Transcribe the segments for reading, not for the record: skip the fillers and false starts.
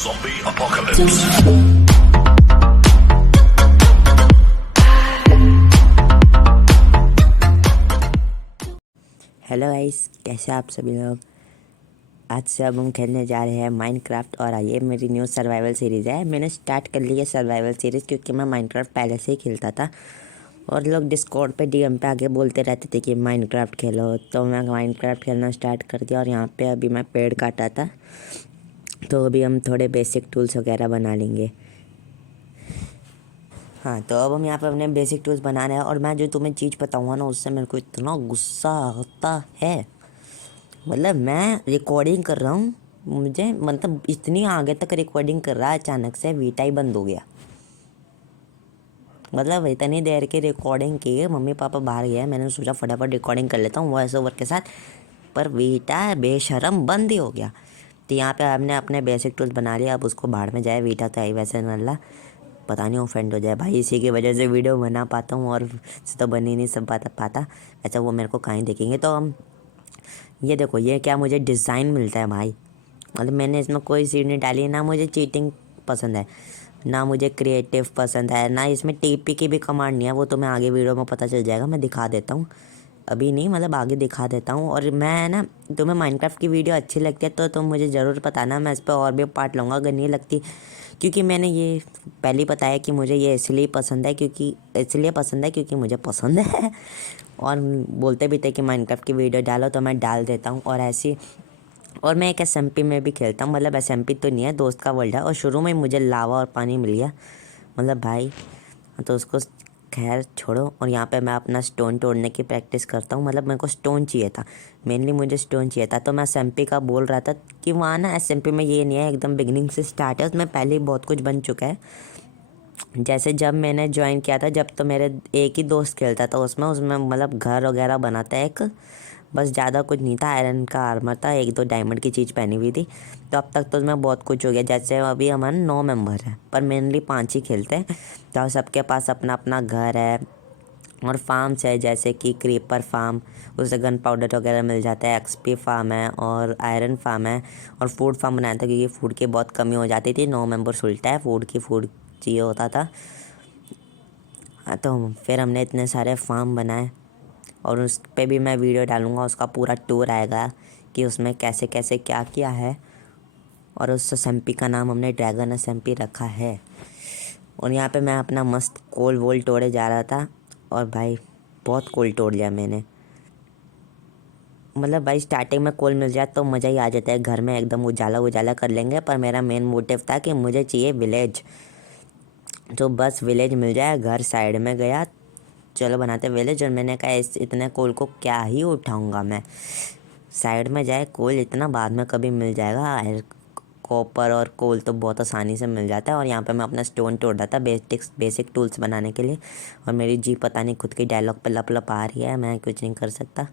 Zombie apocalypse. Hello guys, कैसे आप सभी लोग। आज से अब हम खेलने जा रहे हैं माइनक्राफ्ट। और ये मेरी न्यू सर्वाइवल सीरीज़ है। मैंने स्टार्ट कर ली है सर्वाइवल सीरीज़ क्योंकि मैं माइनक्राफ्ट पहले से ही खेलता था और लोग डिस्कॉर्ड पे डीएम पे आके बोलते रहते थे कि माइनक्राफ्ट खेलो, तो मैं माइनक्राफ्ट खेलना स्टार्ट कर दिया। और यहाँ पे अभी मैं पेड़ काटा था, तो अभी हम थोड़े बेसिक टूल्स वगैरह बना लेंगे। हाँ, तो अब हम यहाँ पे अपने बेसिक टूल्स बना रहे हैं। और मैं जो तुम्हें चीज़ बताऊँगा ना, उससे मेरे को इतना गुस्सा आता है। मतलब मैं रिकॉर्डिंग कर रहा हूँ, मुझे मतलब इतनी आगे तक रिकॉर्डिंग कर रहा है, अचानक से वीटा ही बंद हो गया। मतलब इतनी देर की रिकॉर्डिंग की, मम्मी पापा बाहर गए, मैंने सोचा फटाफट रिकॉर्डिंग कर लेता हूँ वॉइस ओवर के साथ, पर वीटा बेशरम बंद ही हो गया। तो यहाँ पे हमने अपने बेसिक टूल्स बना लिया। अब उसको बाहर में जाए, वीटा तो आई वैसे नल्ला, पता नहीं ऑफेंड हो जाए भाई। इसी की वजह से वीडियो बना पाता हूँ और तो बन ही नहीं सब पाता। ऐसा वो मेरे को कहीं देखेंगे। तो हम ये देखो, ये क्या मुझे डिज़ाइन मिलता है भाई। मतलब मैंने इसमें कोई सीड नहीं डाली। ना मुझे चीटिंग पसंद है, ना मुझे क्रिएटिव पसंद है, ना इसमें टीपी की भी कमांड नहीं है। वो तो मैं आगे वीडियो में पता चल जाएगा, मैं दिखा देता हूँ। अभी नहीं, मतलब आगे दिखा देता हूँ। और मैं ना, तुम्हें माइनक्राफ्ट की वीडियो अच्छी लगती है तो तुम मुझे ज़रूर बताना, मैं इस पर और भी पार्ट लूँगा अगर नहीं लगती। क्योंकि मैंने ये पहले ही बताया कि मुझे ये इसलिए पसंद है क्योंकि मुझे पसंद है। और बोलते भी थे कि माइनक्राफ्ट की वीडियो डालो, तो मैं डाल देता हूँ। और ऐसी, और मैं एक एसएमपी में भी खेलता हूँ। मतलब एसएमपी तो नहीं है, दोस्त का वर्ल्ड है। और शुरू में ही मुझे लावा और पानी मिल गया, मतलब भाई, तो उसको खैर छोड़ो। और यहाँ पे मैं अपना स्टोन तोड़ने की प्रैक्टिस करता हूँ। मतलब मेरे को स्टोन चाहिए था, मेनली मुझे स्टोन चाहिए था। तो मैं एसएमपी का बोल रहा था कि वहाँ ना एसएमपी में ये नहीं है एकदम बिगिनिंग से स्टार्ट है, उसमें पहले ही बहुत कुछ बन चुका है। जैसे जब मैंने ज्वाइन किया था, जब तो मेरे एक ही दोस्त खेलता था उसमें मतलब घर वगैरह बनाता है एक, बस ज़्यादा कुछ नहीं था। आयरन का आर्मर था, एक दो डायमंड की चीज़ पहनी हुई थी। तो अब तक तो उसमें बहुत कुछ हो गया। जैसे अभी हमारे 9 मेंबर हैं, पर मेनली 5 ही खेलते हैं। तो सबके पास अपना अपना घर है और फार्म्स है, जैसे कि क्रीपर फार्म, उससे गन पाउडर वगैरह मिल जाता है। एक्सपी फार्म है और आयरन फार्म है। और फूड फार्म बनाया था क्योंकि फूड की बहुत कमी हो जाती थी। 9 मेंबर्स उल्टा है, फूड चाहिए होता था। हाँ, तो फिर हमने इतने सारे फार्म बनाए और उस पे भी मैं वीडियो डालूँगा, उसका पूरा टूर आएगा कि उसमें कैसे कैसे क्या किया है। और उस एसएमपी का नाम हमने ड्रैगन एसएमपी रखा है। और यहाँ पे मैं अपना मस्त कोल वोल तोड़े जा रहा था, और भाई बहुत कोल तोड़ लिया मैंने। मतलब भाई स्टार्टिंग में कोल मिल जाए तो मज़ा ही आ जाता है, घर में एकदम उजाला उजाला कर लेंगे। पर मेरा मेन मोटिव था कि मुझे चाहिए विलेज, तो बस विलेज मिल जाए। घर साइड में गया, चलो बनाते विलेज। और मैंने कहा इस इतने कोल को क्या ही उठाऊंगा मैं, साइड में जाए कोल, इतना बाद में कभी मिल जाएगा। कॉपर और कोल तो बहुत आसानी से मिल जाता है। और यहाँ पे मैं अपना स्टोन तोड़ रहा था बेसिक टूल्स बनाने के लिए। और मेरी जी पता नहीं खुद की डायलॉग पे लप लप आ रही है, मैं कुछ नहीं कर सकता।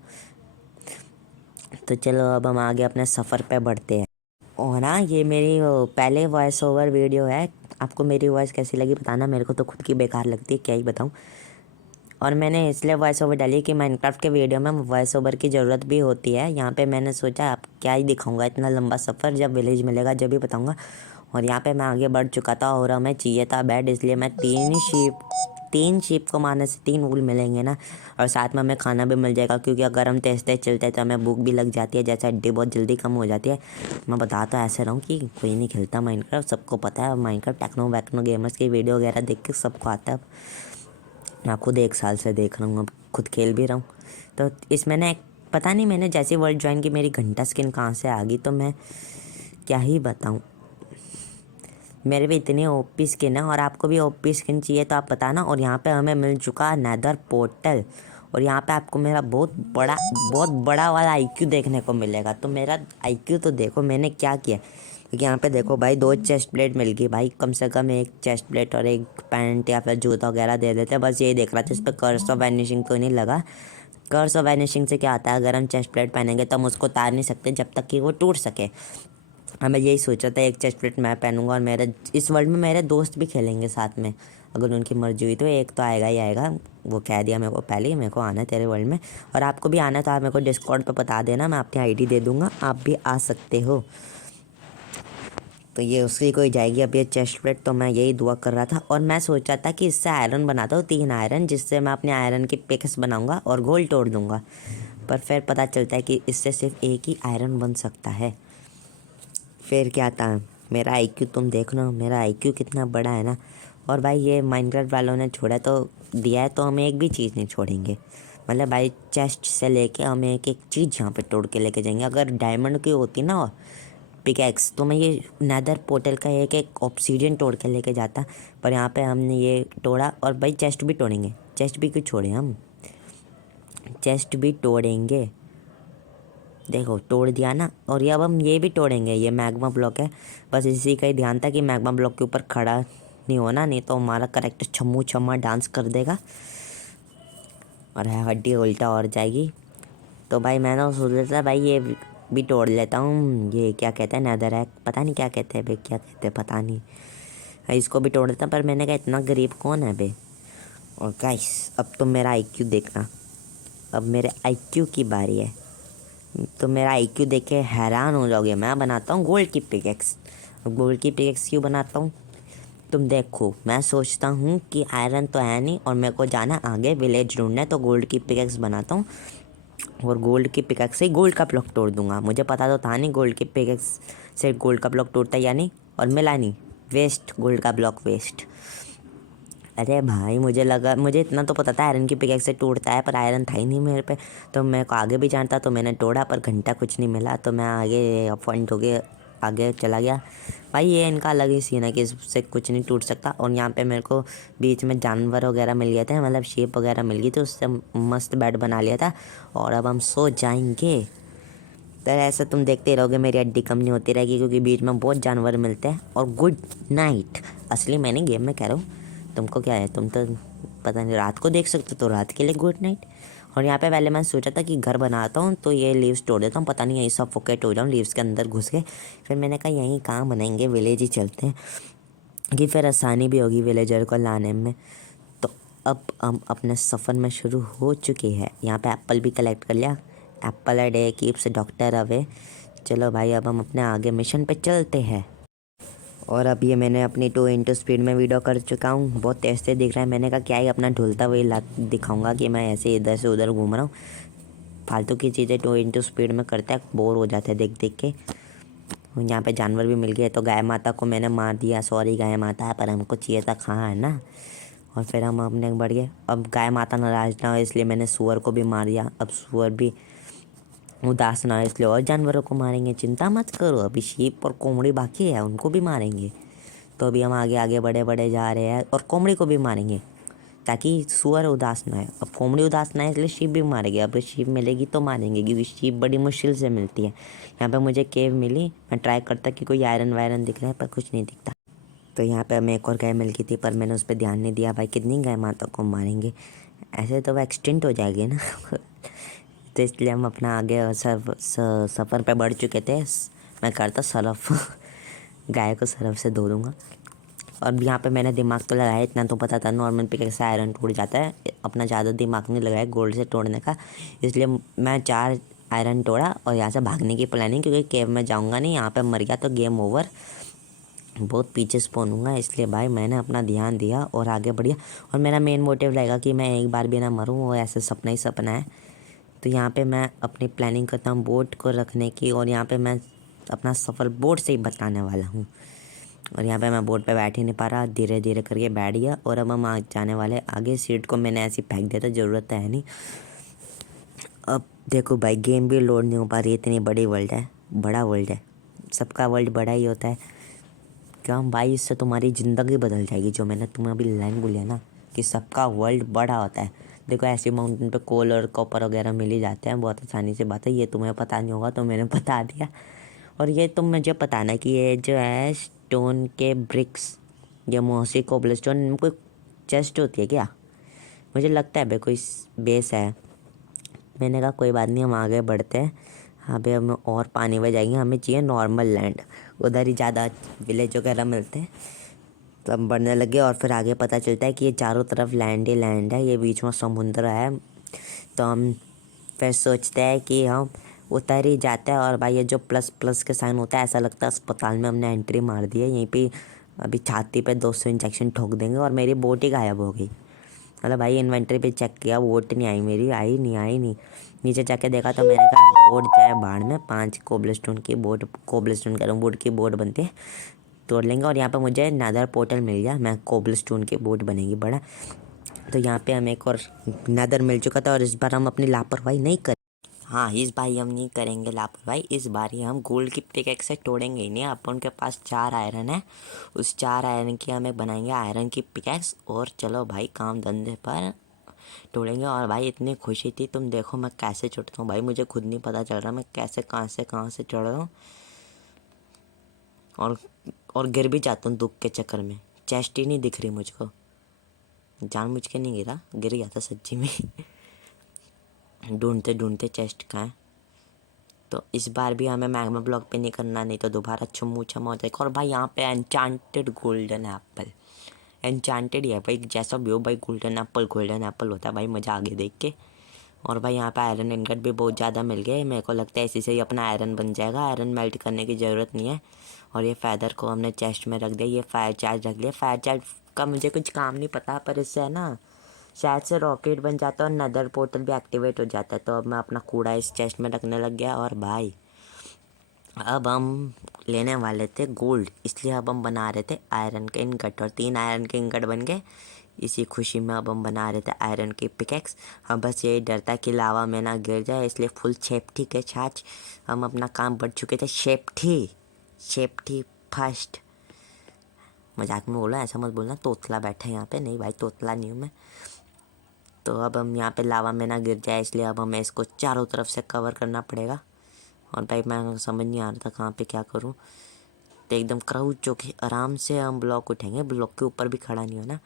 तो चलो अब हम आगे अपने सफ़र पे बढ़ते हैं। और हाँ, ये मेरी पहले वॉइस ओवर वीडियो है। आपको मेरी वॉइस कैसी लगी बताना, मेरे को तो खुद की बेकार लगती है, क्या ही बताऊँ। और मैंने इसलिए वॉइस ओवर डाली कि माइनक्राफ्ट के वीडियो में वॉइस ओवर की ज़रूरत भी होती है। यहाँ पे मैंने सोचा आप क्या ही दिखाऊंगा इतना लंबा सफ़र, जब विलेज मिलेगा जब भी बताऊंगा। और यहाँ पे मैं आगे बढ़ चुका था और हमें चाहिए था बेड, इसलिए मैं 3 शीप को मारने से 3 वूल मिलेंगे ना। और साथ में हमें खाना भी मिल जाएगा, क्योंकि अगर हम तेज तेज चलते हैं तो हमें भूख भी लग जाती है, जैसे हड्डी बहुत जल्दी कम हो जाती है। मैं बता तो ऐसे रहा हूँ कि कोई नहीं खेलता माइनक्राफ्ट, सबको पता है माइनक्राफ्ट। टेक्नो वैक्नो गेमर्स की वीडियो वगैरह देख के सबको आता है। मैं खुद 1 साल से देख रहा हूँ, अब खुद खेल भी रहा हूँ। तो इसमें ना पता नहीं, मैंने जैसे वर्ल्ड ज्वाइन की मेरी घंटा स्किन कहाँ से आ गई, तो मैं क्या ही बताऊँ। मेरे भी इतनी ओपी स्किन है, और आपको भी ओपी स्किन चाहिए तो आप बताना। और यहाँ पे हमें मिल चुका नेदर पोर्टल। और यहाँ पे आपको मेरा बहुत बड़ा वाला आईक्यू देखने को मिलेगा। तो मेरा आईक्यू तो देखो मैंने क्या किया। क्योंकि यहाँ पे देखो भाई, 2 चेस्ट प्लेट मिल गई भाई। कम से कम 1 चेस्ट प्लेट और 1 पैंट या फिर जूता वगैरह दे देते। बस यही देख रहा था, इस पर कर्स ऑफ वैनिशिंग तो नहीं लगा। कर्स ऑफ वैनिशिंग से क्या आता है, अगर हम चेस्ट प्लेट पहनेंगे तो हम उसको उतार नहीं सकते जब तक कि वो टूट सके। मैं यही सोचा था, 1 चेस्ट प्लेट मैं पहनूंगा और मेरे इस वर्ल्ड में मेरे दोस्त भी खेलेंगे साथ में, अगर उनकी मर्जी हुई तो एक तो आएगा ही आएगा। वो कह दिया मेरे को पहले ही, मेरे को आना है तेरे वर्ल्ड में। और आपको भी आना है तो आप मेरे को डिस्कॉर्ड पे बता देना, मैं अपनी आईडी दे दूँगा, आप भी आ सकते हो। तो ये उसकी कोई जाएगी अब ये चेस्ट प्लेट। तो मैं यही दुआ कर रहा था और मैं सोचा था कि इससे आयरन बनाता हूँ 3 आयरन, जिससे मैं अपने आयरन की पिक्स बनाऊँगा और गोल्ड तोड़ दूँगा। पर फिर पता चलता है कि इससे सिर्फ एक ही आयरन बन सकता है। फिर क्या था, मेरा आईक्यू तुम देख लो, मेरा आईक्यू कितना बड़ा है ना। और भाई ये माइनक्राफ्ट वालों ने छोड़ा तो दिया है, तो हम एक भी चीज़ नहीं छोड़ेंगे। मतलब भाई चेस्ट से लेके हम एक एक चीज़ यहाँ पे तोड़ के लेके जाएंगे। अगर डायमंड की होती ना पिकैक्स तो मैं ये नेदर पोर्टल का एक एक ऑब्सीडियन तोड़ के लेके जाता। पर यहाँ पे हमने ये तोड़ा और भाई चेस्ट भी तोड़ेंगे। चेस्ट भी क्यों छोड़े, हम चेस्ट भी तोड़ेंगे। देखो तोड़ दिया ना। और ये अब हम ये भी तोड़ेंगे, ये मैग्मा ब्लॉक है। बस इसी का ही ध्यान था कि मैग्मा ब्लॉक के ऊपर खड़ा नहीं होना, नहीं तो हमारा करेक्टर छम्मू छम्मा डांस कर देगा और हड्डी उल्टा और जाएगी। तो भाई मैं ना सोच रहा था भाई ये भी तोड़ लेता हूँ। ये क्या कहते हैं, नेदर है, पता नहीं क्या कहते हैं भाई, क्या कहते हैं पता नहीं। इसको भी तोड़ देता, पर मैंने कहा इतना गरीब कौन है बे। और गाइस अब तुम मेरा आईक्यू देखना, अब मेरे आईक्यू की बारी है। तो मेरा आईक्यू देख के हैरान हो जाओगे। मैं बनाता हूँ गोल्ड की पिकेक्स। अब गोल्ड की पिकेक्स क्यों बनाता हूँ तुम देखो। मैं सोचता हूँ कि आयरन तो है नहीं और मेरे को जाना आगे विलेज ढूंढना है, तो गोल्ड की पिकेक्स बनाता हूँ और गोल्ड की पिकेक्स से गोल्ड का ब्लॉक तोड़ दूंगा। मुझे पता तो था नहीं गोल्ड की पिकेक्स से गोल्ड का ब्लॉक तोड़ता है या नहीं, और मिला नहीं, वेस्ट, गोल्ड का ब्लॉक वेस्ट। अरे भाई मुझे लगा, मुझे इतना तो पता था आयरन की पिकेक्स से टूटता है, पर आयरन था ही नहीं मेरे पे। तो मेरे को आगे भी जानता, तो मैंने तोड़ा पर घंटा कुछ नहीं मिला, तो मैं आगे अपॉइंट हो गया, आगे चला गया। भाई ये इनका अलग ही सीन है कि इससे कुछ नहीं टूट सकता। और यहाँ पे मेरे को बीच में जानवर वगैरह मिल गए थे, मतलब शेप वगैरह मिल गई थी, उससे मस्त बेड बना लिया था। और अब हम सो जाएंगे। तो ऐसे तुम देखते रहोगे, मेरी हड्डी कम नहीं होती रहेगी, क्योंकि बीच में बहुत जानवर मिलते हैं। और गुड नाइट, असली मैंने गेम में कह रहा हूँ, तुमको क्या है, तुम तो पता नहीं रात को देख सकते हो, तो रात के लिए गुड नाइट। और यहाँ पे पहले मैं सोचा था कि घर बनाता हूँ तो ये लीव्स तोड़ देता हूँ, पता नहीं यही सफोकेट हो जाऊँ लीव्स के अंदर घुस के। फिर मैंने कहा यहीं कहाँ बनाएंगे, विलेज ही चलते हैं, कि फिर आसानी भी होगी विलेजर को लाने में। तो अब हम अपने सफ़र में शुरू हो चुके हैं। यहाँ पे एप्पल भी कलेक्ट कर लिया। Apple a day keeps doctor away. चलो भाई अब हम अपने आगे मिशन पे चलते हैं। और अब ये मैंने अपनी 2x स्पीड में वीडियो कर चुका हूँ, बहुत तेज से दिख रहा है। मैंने कहा क्या ही अपना ढुलता वही दिखाऊंगा कि मैं ऐसे इधर से उधर घूम रहा हूँ। फालतू की चीज़ें 2x स्पीड में करते हैं, बोर हो जाते हैं देख देख के। यहाँ पे जानवर भी मिल गए, तो गाय माता को मैंने मार दिया, सॉरी गाय माता, पर हमको चाहिए था कहाँ है ना। और फिर हम अपने बढ़ गए। अब गाय माता नाराज ना हो इसलिए मैंने सुअर को भी मार दिया। अब सुअर भी उदास ना हो इसलिए और जानवरों को मारेंगे, चिंता मत करो। अभी शीप और कोमड़ी बाकी है, उनको भी मारेंगे। तो अभी हम आगे आगे बड़े बड़े जा रहे हैं और कोमड़ी को भी मारेंगे, ताकि सुअर उदास ना है। अब कोमड़ी उदास ना है इसलिए शीप भी मारेंगे। अब शीप मिलेगी तो मारेंगे, क्योंकि शीप बड़ी मुश्किल से मिलती है। यहाँ पे मुझे केव मिली, मैं ट्राई करता कि कोई आयरन वायरन दिख रहा है, पर कुछ नहीं दिखता। तो यहाँ पे हमें एक और गाय मिल गई थी, पर मैंने उस पर ध्यान नहीं दिया। भाई कितनी गाय माता को मारेंगे, ऐसे तो वह एक्सटिंक्ट हो जाएगी ना। तो इसलिए हम अपना आगे सफ़र पे बढ़ चुके थे। मैं करता सरफ, गाय को सरफ से धो दूँगा। और यहाँ पे मैंने दिमाग तो लगाया, इतना तो पता था नॉर्मल पे कैसे आयरन टूट जाता है, अपना ज़्यादा दिमाग नहीं लगाया गोल्ड से तोड़ने का। इसलिए मैं 4 आयरन तोड़ा और यहाँ से भागने की प्लानिंग, क्योंकि केव में जाऊँगा नहीं, यहाँ पे मर गया तो गेम ओवर, बहुत पीछे स्पॉन हूँगा। इसलिए भाई मैंने अपना ध्यान दिया और आगे बढ़िया। और मेरा मेन मोटिव रहेगा कि मैं एक बार भी ना मरूँ, वो ऐसे सपना ही सपना है। तो यहाँ पे मैं अपनी प्लानिंग करता हूँ बोट को रखने की, और यहाँ पे मैं अपना सफ़र बोट से ही बताने वाला हूँ। और यहाँ पे मैं बोट पे बैठ ही नहीं पा रहा, धीरे धीरे करके बैठ गया। और अब हम जाने वाले आगे। सीट को मैंने ऐसी फेंक दिया था, ज़रूरत है नहीं। अब देखो भाई गेम भी लोड नहीं हो पा रही, इतनी बड़ी वर्ल्ड है, बड़ा वर्ल्ड है, सबका वर्ल्ड बड़ा ही होता है। क्या भाई इससे तुम्हारी ज़िंदगी बदल जाएगी, जो मैंने तुम्हें अभी लाइन बोली है ना, कि सबका वर्ल्ड बड़ा होता है। देखो ऐसी माउंटेन पे कोल और कॉपर वगैरह मिल ही जाते हैं, बहुत आसानी से बात है। ये तुम्हें पता नहीं होगा तो मैंने बता दिया। और ये तुम मुझे बताना कि ये जो है स्टोन के ब्रिक्स, ये मोसी कोबलस्टोन, इनको चेस्ट होती है क्या? मुझे लगता है भाई कोई बेस है। मैंने कहा कोई बात नहीं, हम आगे बढ़ते हैं। हाँ भाई हम और पानी में जाएंगे, हमें चाहिए नॉर्मल लैंड, उधर ही ज़्यादा विलेज वगैरह मिलते हैं। तो हम बढ़ने लगे और फिर आगे पता चलता है कि ये चारों तरफ लैंड ही लैंड है, ये बीच में समुद्र है। तो हम फिर सोचते हैं कि हम उतर ही जाता है। और भाई ये जो प्लस प्लस के साइन होता है, ऐसा लगता है अस्पताल में हमने एंट्री मार दी है। यहीं पे अभी छाती पे 200 इंजेक्शन ठोक देंगे और मेरी बोट ही गायब हो गई। मतलब भाई इन्वेंट्री पे चेक किया, बोट नहीं आई मेरी, आई नहीं। नीचे जाके देखा तो मैंने कहा बोट जाए बाढ़ में, 5 कोबलस्टोन की बोट, कोबलस्टोन कह रहा हूँ, वुड की बोट बनती है, तोड़ लेंगे। और यहाँ पे मुझे नेदर पोर्टल मिल गया, मैं कोबलस्टोन की बोट बनेगी बड़ा। तो यहाँ पे हमें एक और नेदर मिल चुका था और इस बार हम अपनी लापरवाही नहीं करें। हाँ, इस बार हम नहीं करेंगे लापरवाही। इस बार ही हम गोल्ड की पिकैक्स से तोड़ेंगे ही नहीं। अब उनके पास 4 आयरन है, उस 4 आयरन की हमें बनाएंगे आयरन की पिकैक्स। और चलो भाई काम धंधे पर तोड़ेंगे। और भाई इतनी खुशी थी, तुम देखो मैं कैसे चढ़ता हूँ भाई, मुझे खुद नहीं पता चल रहा मैं कैसे कहाँ से चढ़ रहा हूँ। और गिर भी जाता हूँ दुख के चक्कर में। चेस्ट ही नहीं दिख रही मुझको, जानबूझ के नहीं गिरा, गिर गया था सच्ची में। ढूंढते ढूंढते चेस्ट कहाँ है। तो इस बार भी हमें मैग्मा ब्लॉक पे नहीं करना, नहीं तो दोबारा छम्मू छम्मा हो जाएगा। और भाई यहाँ पे एन्चांटेड गोल्डन एप्पल, एन्चांटेड ही है भाई, जैसा भी हो भाई, गोल्डन एप्पल होता है भाई, मज़ा आ गया देख के। और भाई यहाँ पे आयरन इनगट भी बहुत ज़्यादा मिल गए, मेरे को लगता है इसी से ही अपना आयरन बन जाएगा। आयरन मेल्ट करने की ज़रूरत नहीं है। और ये फैदर को हमने चेस्ट में रख दिया, ये फायर चार्ज रख लिया। फायर चार्ज का मुझे कुछ काम नहीं पता, पर इससे है ना शायद से रॉकेट बन जाता है और नदर पोर्टल भी एक्टिवेट हो जाता है। तो अब मैं अपना कूड़ा इस चेस्ट में रखने लग गया। और भाई अब हम लेने वाले थे गोल्ड, इसलिए अब हम बना रहे थे आयरन के इनगट, और 3 आयरन के इनगट बन गए। इसी खुशी में अब हम बना रहे थे आयरन की पिकेक्स। हम बस यही डर था कि लावा में ना गिर जाए, इसलिए फुल सेफ्टी के साथ हम अपना काम बढ़ चुके थे। Safety first. मजाक में बोला, ऐसा मत बोलना, तोतला बैठा है यहाँ पे। नहीं भाई, तोतला नहीं हूँ मैं। तो अब हम यहाँ पे लावा में ना गिर जाए, इसलिए अब हमें इसको चारों तरफ से कवर करना पड़ेगा। और भाई मैं समझ नहीं आ रहा था कहाँ पे क्या करूँ। तो एकदम क्राउच होके आराम से हम ब्लॉक उठेंगे, ब्लॉक के ऊपर भी खड़ा नहीं होना।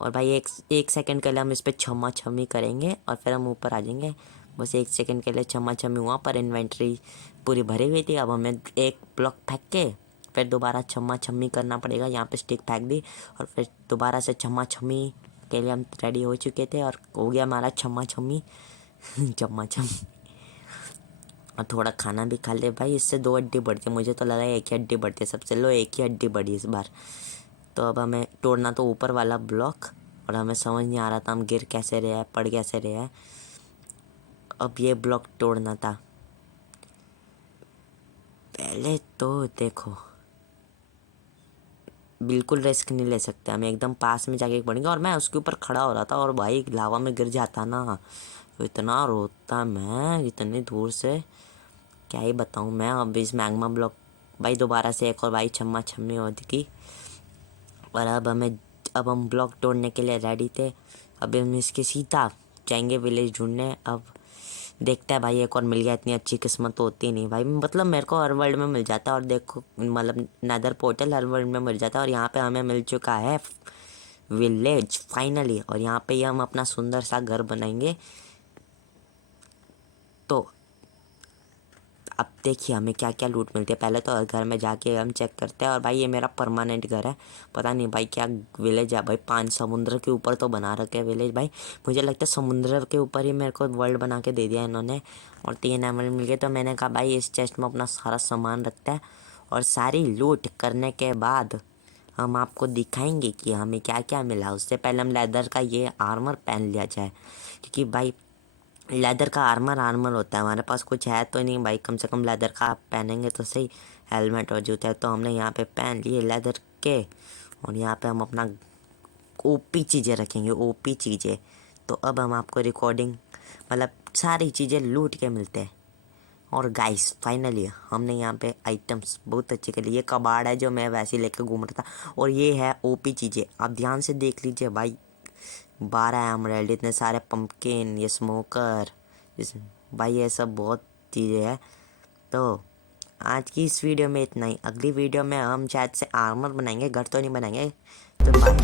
और भाई एक सेकंड के लिए हम इस पर छम्मा छम्मी करेंगे और फिर हम ऊपर आ जाएंगे। बस 1 सेकंड के लिए छम्मा छम्मी हुआ, पर इन्वेंट्री पूरी भरी हुई थी। अब हमें एक ब्लॉक फेंक के फिर दोबारा छम्मा छम्मी करना पड़ेगा। यहाँ पे स्टिक फेंक दी और फिर दोबारा से छम्मा छम्मी के लिए हम रेडी हो चुके थे। और हो गया हमारा छम्मा छम्मी छम्मा छम्मी। और थोड़ा खाना भी खा ले भाई, इससे 2 हड्डी बढ़ती है, मुझे तो लगा 1 ही हड्डी बढ़ती है सबसे। लो 1 ही हड्डी बढ़ी इस बार। तो अब हमें तोड़ना तो ऊपर वाला ब्लॉक, और हमें समझ नहीं आ रहा था हम गिर कैसे रहे हैं, पड़ कैसे रहे हैं। अब ये ब्लॉक तोड़ना था। पहले तो देखो बिल्कुल रिस्क नहीं ले सकते, हमें एकदम पास में जाके पड़ेंगे। और मैं उसके ऊपर खड़ा हो रहा था और भाई लावा में गिर जाता ना तो इतना रोता मैं इतनी दूर से, क्या ही बताऊँ मैं। अब इस मैग्मा ब्लॉक भाई दोबारा से एक और भाई छम्मा छम्मी हो की। और अब हम ब्लॉक तोड़ने के लिए रेडी थे। अब हम इसके सीधा जाएंगे विलेज ढूंढने। अब देखते हैं भाई, एक और मिल गया, इतनी अच्छी किस्मत तो होती नहीं भाई। मतलब मेरे को हर वर्ल्ड में मिल जाता है, और देखो मतलब नेदर पोर्टल हर वर्ल्ड में मिल जाता है। और यहाँ पे हमें मिल चुका है विलेज फाइनली, और यहाँ पे ही हम अपना सुंदर सा घर बनाएंगे। तो अब देखिए हमें क्या क्या लूट मिलती है। पहले तो घर में जाके हम चेक करते हैं। और भाई ये मेरा परमानेंट घर है, पता नहीं भाई क्या विलेज है भाई। 5 समुद्र के ऊपर तो बना रखे है विलेज भाई। मुझे लगता है समुद्र के ऊपर ही मेरे को वर्ल्ड बना के दे दिया इन्होंने। और 3 एमराल्ड मिल गए, तो मैंने कहा भाई इस चेस्ट में अपना सारा सामान रखता है। और सारी लूट करने के बाद हम आपको दिखाएंगे कि हमें क्या क्या मिला। उससे पहले हम लेदर का ये आर्मर पहन लिया जाए, क्योंकि भाई लेदर का आर्मर होता है, हमारे पास कुछ है तो नहीं भाई, कम से कम लेदर का आप पहनेंगे तो सही। हेलमेट और जूते तो हमने यहाँ पे पहन लिए लेदर के। और यहाँ पे हम अपना ओपी चीज़ें रखेंगे, ओपी चीज़ें। तो अब हम आपको रिकॉर्डिंग मतलब सारी चीज़ें लूट के मिलते हैं। और गाइस फाइनली हमने यहाँ पे आइटम्स बहुत अच्छे के लिए, ये कबाड़ है जो मैं वैसे ही लेकर घूम रहा था, और ये है ओपी चीज़ें। आप ध्यान से देख लीजिए भाई, 12 एमराल्ड, इतने सारे पंपकिन, ये स्मोकर, इस भाई ये सब बहुत चीज़ें हैं। तो आज की इस वीडियो में इतना ही। अगली वीडियो में हम शायद से आर्मर बनाएंगे, घर तो नहीं बनाएंगे। तो बाय।